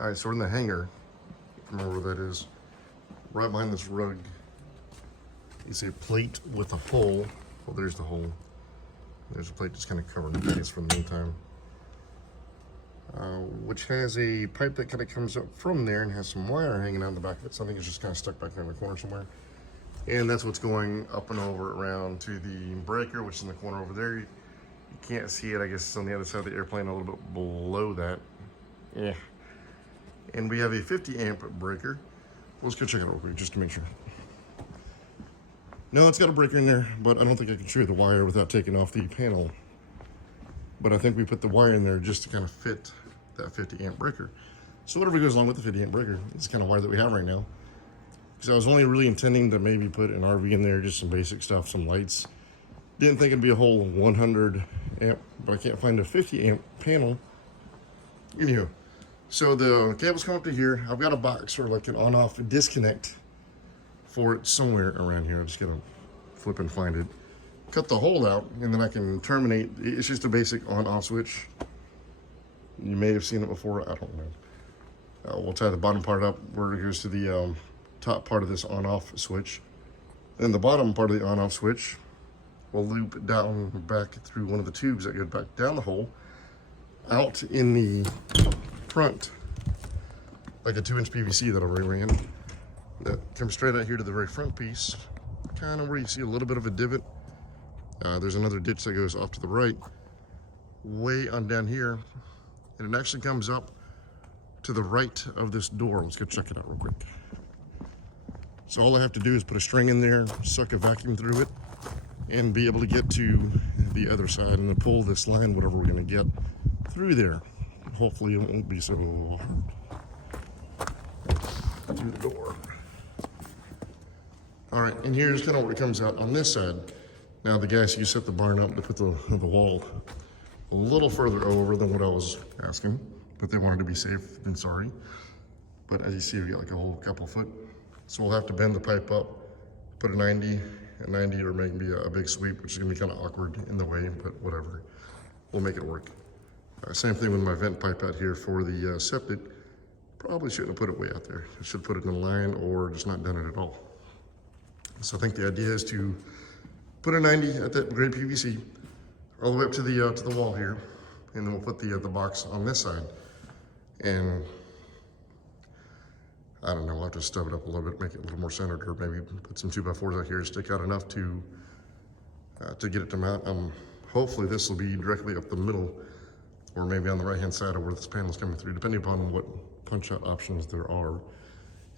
All right, so we're in the hangar. Remember where that is? Right behind this rug. You see a plate with a hole. Well, there's the hole. There's a plate just kind of covering the base for the meantime. Which has a pipe that kind of comes up from there and has some wire hanging out the back of it. Something is just kind of stuck back there in the corner somewhere. And that's what's going up and over around to the breaker, which is in the corner over there. You can't see it, I guess it's on the other side of the airplane, a little bit below that. Yeah. And we have a 50 amp breaker. Let's go check it real quick just to make sure. No, it's got a breaker in there, but I don't think I can show you the wire without taking off the panel. But I think we put the wire in there just to kind of fit that 50 amp breaker. So whatever goes along with the 50 amp breaker, it's the kind of wire that we have right now. Because I was only really intending to maybe put an RV in there, just some basic stuff, some lights. Didn't think it'd be a whole 100 amp, but I can't find a 50 amp panel. Anywho, so the cables come up to here. I've got a box or like an on-off disconnect for it somewhere around here. I'm just gonna flip and find it. Cut the hole out, and then I can terminate. It's just a basic on-off switch. You may have seen it before, I don't know. We'll tie the bottom part up where it goes to the top part of this on-off switch. Then the bottom part of the on-off switch will loop down back through one of the tubes that go back down the hole, out in the front, like a 2-inch PVC that I ran. That comes straight out here to the very front piece, kind of where you see a little bit of a divot. There's another ditch that goes off to the right, way on down here, and it actually comes up to the right of this door. Let's go check it out real quick. So all I have to do is put a string in there, suck a vacuum through it, and be able to get to the other side and then pull this line, whatever we're gonna get, through there. Hopefully it won't be so hard. Through the door. All right, and here's kind of what it comes out on this side. Now the guys who set the barn up to put the wall a little further over than what I was asking, but they wanted to be safe than sorry. But as you see, we got like a whole couple foot. So we'll have to bend the pipe up, put a 90, or maybe a big sweep, which is gonna be kind of awkward in the way, but whatever. We'll make it work. Same thing with my vent pipe out here for the septic. Probably shouldn't have put it way out there. I should put it in a line or just not done it at all. So I think the idea is to put a 90 at that grade PVC all the way up to the wall here, and then we'll put the box on this side. And I don't know, we'll have to stub it up a little bit, make it a little more centered, or maybe put some 2x4s out here to stick out enough to get it to mount. Hopefully this will be directly up the middle, or maybe on the right hand side of where this panel is coming through, depending upon what punch out options there are.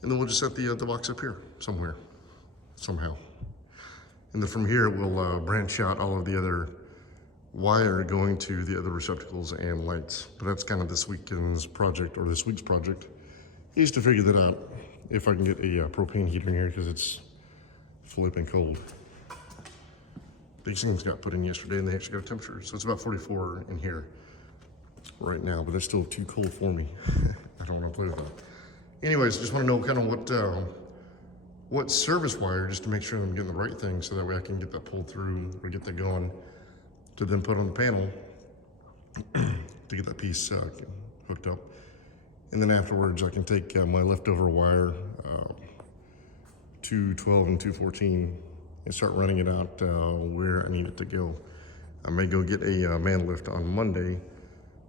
And then we'll just set the box up here somewhere, somehow. And then from here, we'll branch out all of the other wire going to the other receptacles and lights. But that's kind of this weekend's project, or this week's project, is to figure that out. If I can get a propane heater in here, because it's flipping cold. These things got put in yesterday and they actually got a temperature. So it's about 44 in here right now, but that's still too cold for me. I don't want to play with that. Anyways, just want to know kind of what service wire, just to make sure I'm getting the right thing, so that way I can get that pulled through or get that going to then put on the panel to get that piece hooked up. And then afterwards I can take my leftover wire, 212 and 214, and start running it out where I need it to go. I may go get a man lift on Monday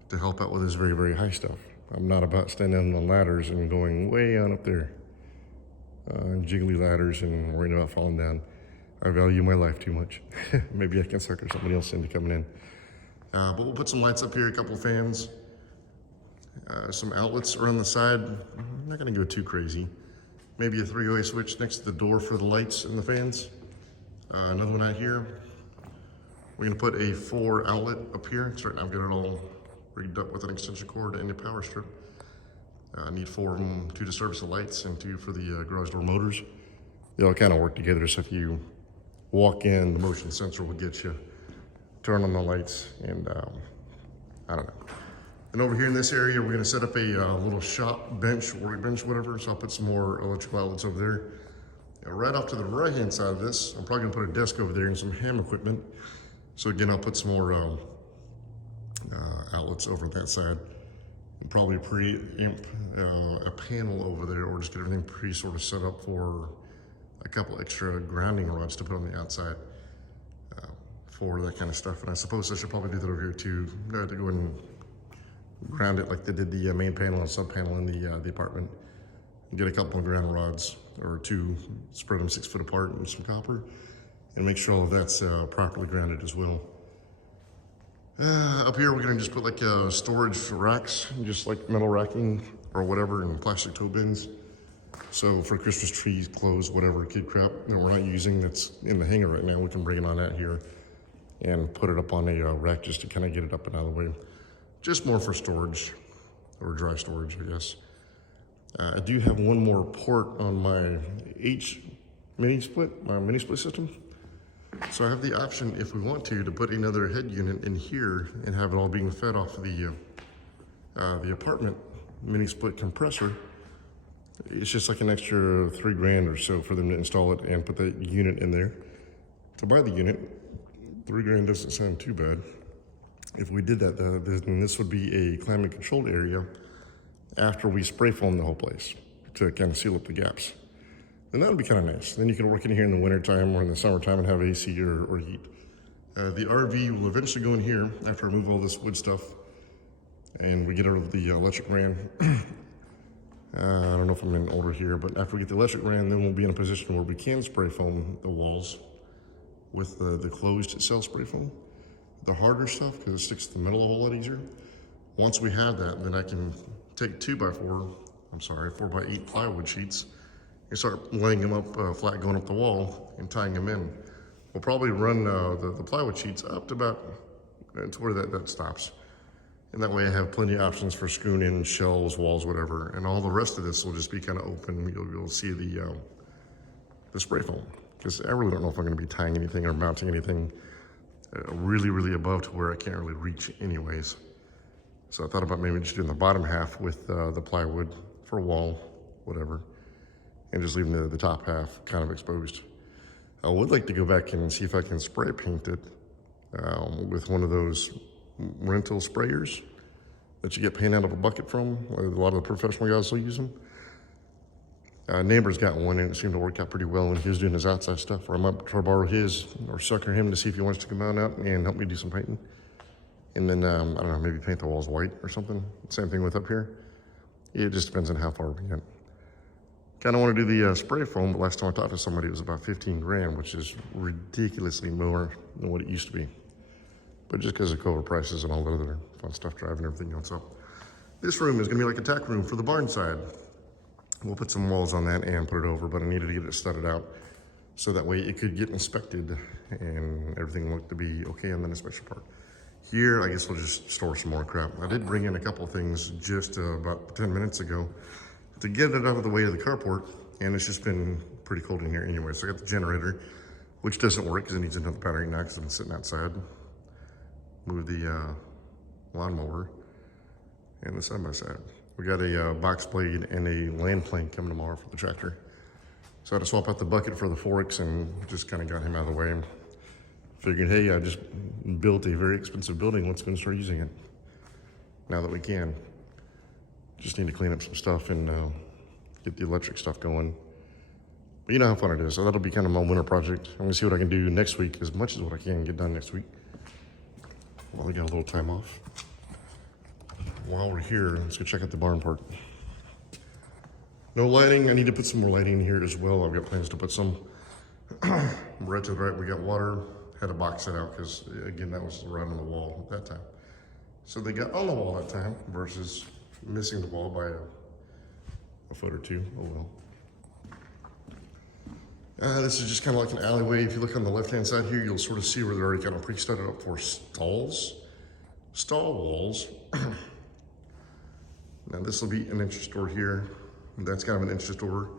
to help out with this very, very high stuff. I'm not about standing on ladders and going way on up there. Jiggly ladders and worrying about falling down. I value my life too much. Maybe I can sucker somebody else into coming in. But we'll put some lights up here, a couple fans, some outlets around the side. I'm not gonna go too crazy. Maybe a 3-way switch next to the door for the lights and the fans. Another one out here. We're gonna put a 4 outlet up here. So right now I've got it all rigged up with an extension cord and a power strip. I need 4 of them, 2 to service the lights and 2 for the garage door motors. They all kind of work together, so if you walk in, the motion sensor will get you, turn on the lights, and I don't know. And over here in this area, we're gonna set up a little shop bench, workbench, whatever, so I'll put some more electrical outlets over there. Right off to the right-hand side of this, I'm probably gonna put a desk over there and some ham equipment. So again, I'll put some more outlets over that side. Probably pre-amp a panel over there, or just get everything sort of set up for a couple extra grounding rods to put on the outside for that kind of stuff. And I suppose I should probably do that over here too, to go ahead and ground it like they did the main panel and sub panel in the apartment. Get a couple of ground rods or two, spread them 6 foot apart with some copper, and make sure all of that's properly grounded as well. Up here, we're gonna just put like storage racks, just like metal racking or whatever, and plastic tote bins. So for Christmas trees, clothes, whatever, kid crap that we're not using that's in the hanger right now, we can bring it on out here and put it up on a rack just to kind of get it up and out of the way. Just more for storage, or dry storage, I guess. I do have one more port on my mini split system. So I have the option, if we want to put another head unit in here and have it all being fed off of the apartment mini split compressor. It's just like an extra $3 grand or so for them to install it and put the unit in there. To buy the unit, $3 grand doesn't sound too bad. If we did that, then this would be a climate controlled area after we spray foam the whole place to kind of seal up the gaps. And that would be kind of nice. Then you can work in here in the wintertime or in the summertime and have AC or heat. The RV will eventually go in here after I remove all this wood stuff and we get rid of the electric ran. I don't know if I'm in order here, but after we get the electric ran, then we'll be in a position where we can spray foam the walls with the closed cell spray foam. The harder stuff, because it sticks to the metal a whole lot easier. Once we have that, then I can take 4x8 plywood sheets and start laying them up flat, going up the wall and tying them in. We'll probably run the plywood sheets up to about to where that stops. And that way I have plenty of options for screwing in shelves, walls, whatever. And all the rest of this will just be kind of open. You'll see the spray foam. Because I really don't know if I'm gonna be tying anything or mounting anything really, really above to where I can't really reach anyways. So I thought about maybe just doing the bottom half with the plywood for a wall, whatever, and just leaving the top half kind of exposed. I would like to go back and see if I can spray paint it with one of those rental sprayers that you get paint out of a bucket from. A lot of the professional guys will use them. Neighbor's got one and it seemed to work out pretty well when he was doing his outside stuff, or I might try to borrow his or sucker him to see if he wants to come out and help me do some painting. And then, I don't know, maybe paint the walls white or something. Same thing with up here. It just depends on how far we get. Kind of want to do the spray foam, but last time I talked to somebody, it was about 15 grand, which is ridiculously more than what it used to be. But just because of COVID prices and all the other fun stuff driving everything else up. This room is going to be like a tack room for the barn side. We'll put some walls on that and put it over, but I needed to get it studded out so that way it could get inspected and everything looked to be okay on the inspection part. Here, I guess we'll just store some more crap. I did bring in a couple of things just about 10 minutes ago to get it out of the way of the carport, and it's just been pretty cold in here anyway. So I got the generator, which doesn't work because it needs another battery now because I've been sitting outside. Move the lawnmower and the side-by-side. We got a box blade and a land plane coming tomorrow for the tractor. So I had to swap out the bucket for the forks and just kind of got him out of the way. Figured, hey, I just built a very expensive building. Let's go and start using it now that we can. Just need to clean up some stuff and get the electric stuff going. But you know how fun it is. So that'll be kind of my winter project. I'm gonna see what I can do next week, as much as what I can get done next week. Well, we got a little time off. While we're here, let's go check out the barn part. No lighting. I need to put some more lighting in here as well. I've got plans to put some. Right to the right, we got water. Had a box set out because, again, that was right on the wall at that time. So they got on the wall that time versus missing the wall by a foot or two. Oh well. This is just kind of like an alleyway. If you look on the left-hand side here, you'll sort of see where they're already kind of pre-studded up for stalls. Stall walls. Now this will be an entrance door here. That's kind of an entrance door.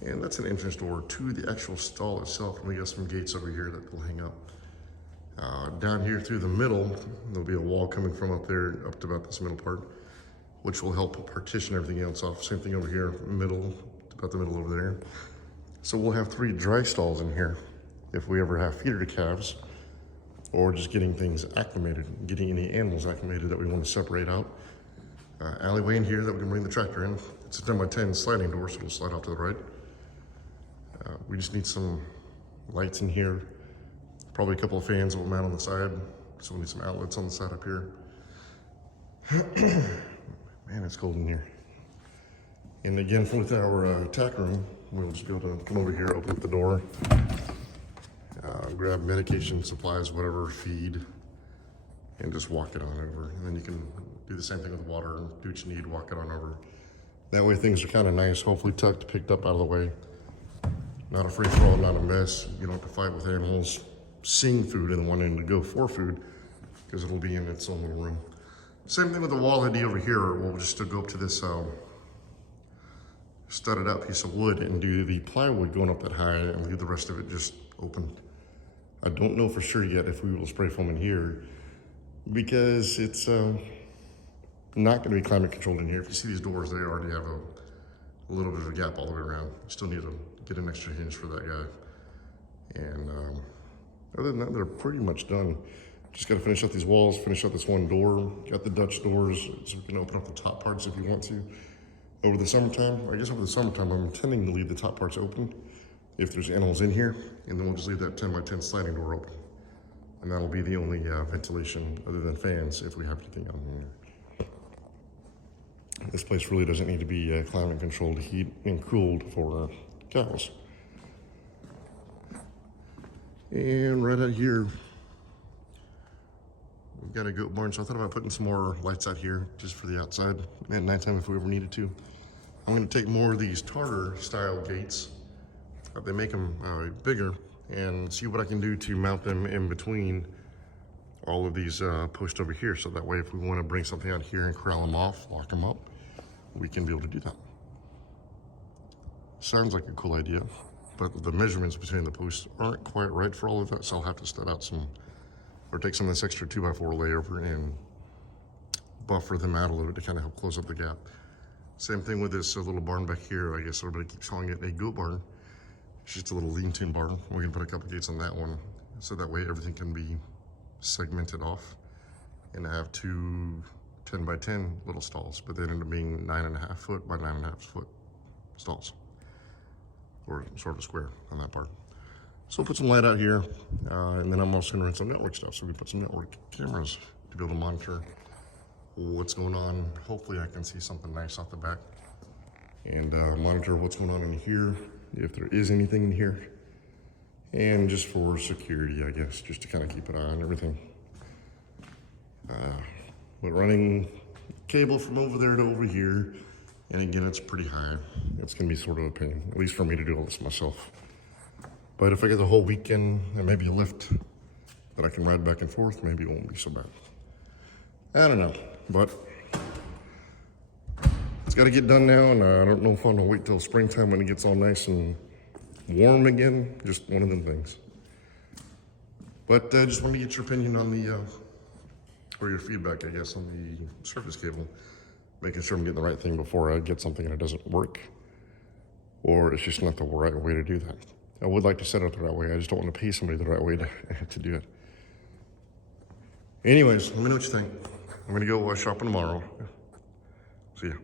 And that's an entrance door to the actual stall itself. And we got some gates over here that will hang up. Down here through the middle, there'll be a wall coming from up there up to about this middle part, which will help partition everything else off. Same thing over here, middle, about the middle over there. So we'll have 3 dry stalls in here if we ever have feeder to calves, or just getting things acclimated, getting any animals acclimated that we want to separate out. alleyway in here that we can bring the tractor in. It's a 10x10 sliding door, so it'll slide off to the right. We just need some lights in here. Probably a couple of fans that will mount on the side. So we need some outlets on the side up here. Man, it's cold in here. And again, with our tack room, we'll just be able to come over here, open up the door, grab medication, supplies, whatever, feed, and just walk it on over. And then you can do the same thing with water, do what you need, walk it on over. That way things are kind of nice, hopefully tucked, picked up out of the way. Not a free-for-all, not a mess. You don't have to fight with animals seeing food and wanting to go for food, because it'll be in its own little room. Same thing with the wall ID over here. We'll just still go up to this studded up piece of wood and do the plywood going up that high and leave the rest of it just open. I don't know for sure yet if we will spray foam in here, because it's not going to be climate controlled in here. If you see these doors, they already have a little bit of a gap all the way around. You still need to get an extra hinge for that guy. And other than that, they're pretty much done. Just got to finish up these walls, finish up this one door. Got the Dutch doors, so we can open up the top parts if you want to. Over the summertime, I guess over the summertime, I'm intending to leave the top parts open if there's animals in here, and then we'll just leave that 10x10 sliding door open. And that'll be the only ventilation other than fans if we have anything on here. This place really doesn't need to be climate controlled, heat and cooled for cows. And right out here, we've got a goat barn, so I thought about putting some more lights out here just for the outside at nighttime if we ever needed to. I'm going to take more of these Tartar style gates. They make them bigger, and see what I can do to mount them in between all of these posts over here, so that way if we want to bring something out here and corral them off, lock them up, we can be able to do that. Sounds like a cool idea, but the measurements between the posts aren't quite right for all of that, so I'll have to stud out some, or take some of this extra 2x4 layover and buffer them out a little bit to kind of help close up the gap. Same thing with this little barn back here. I guess everybody keeps calling it a goat barn. It's just a little lean-to barn. We can put a couple gates on that one, so that way everything can be segmented off. And I have two 10x10 little stalls, but they end up being 9.5 foot by 9.5 foot stalls, or sort of a square on that part. So we'll put some light out here, and then I'm also going to run some network stuff. So we put some network cameras to be able to monitor what's going on. Hopefully I can see something nice off the back, and monitor what's going on in here, if there is anything in here, and just for security, I guess, just to kind of keep an eye on everything. But running cable from over there to over here, and again, it's pretty high. It's going to be sort of a pain, at least for me to do all this myself. But if I get the whole weekend and maybe a lift that I can ride back and forth, maybe it won't be so bad. I don't know, but it's got to get done now, and I don't know if I'm going to wait till springtime when it gets all nice and warm again. Just one of them things. But just want to get your opinion on the, or your feedback, I guess, on the surface cable. Making sure I'm getting the right thing before I get something that doesn't work, or it's just not the right way to do that. I would like to set it the right way. I just don't want to pay somebody the right way to do it. Anyways, let me know what you think. I'm going to go shopping tomorrow. See ya.